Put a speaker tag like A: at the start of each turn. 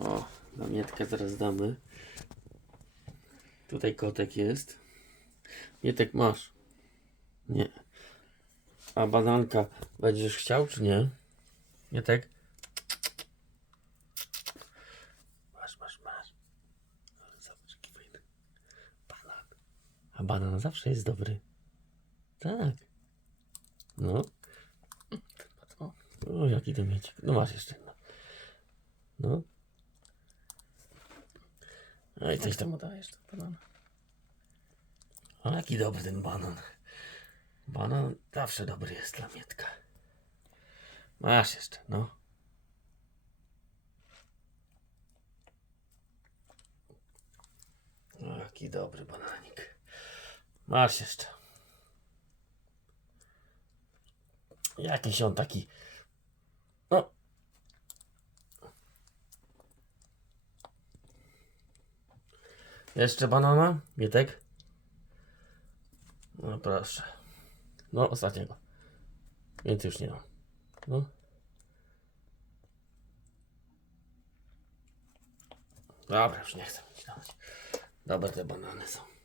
A: O, namietkę zaraz damy. Tutaj kotek jest. Mietek masz. Nie. A bananka będziesz chciał, czy nie? Mietek? Masz, masz, masz. Zobacz, jaki fajny. Banan. A banan zawsze jest dobry. Tak. No.
B: O,
A: jaki to miecik. No masz jeszcze. No. No i coś tam.
B: mu dajesz to banana.
A: O, jaki dobry ten banan. Banan zawsze dobry jest dla Mietka. Masz jeszcze, no. O, jaki dobry bananik. Masz jeszcze. Jakiś on taki. No. Jeszcze banana? Mietek? No proszę. No, ostatniego. Więcej już nie mam. No. Dobra, już nie chcę. Dobre te banany są.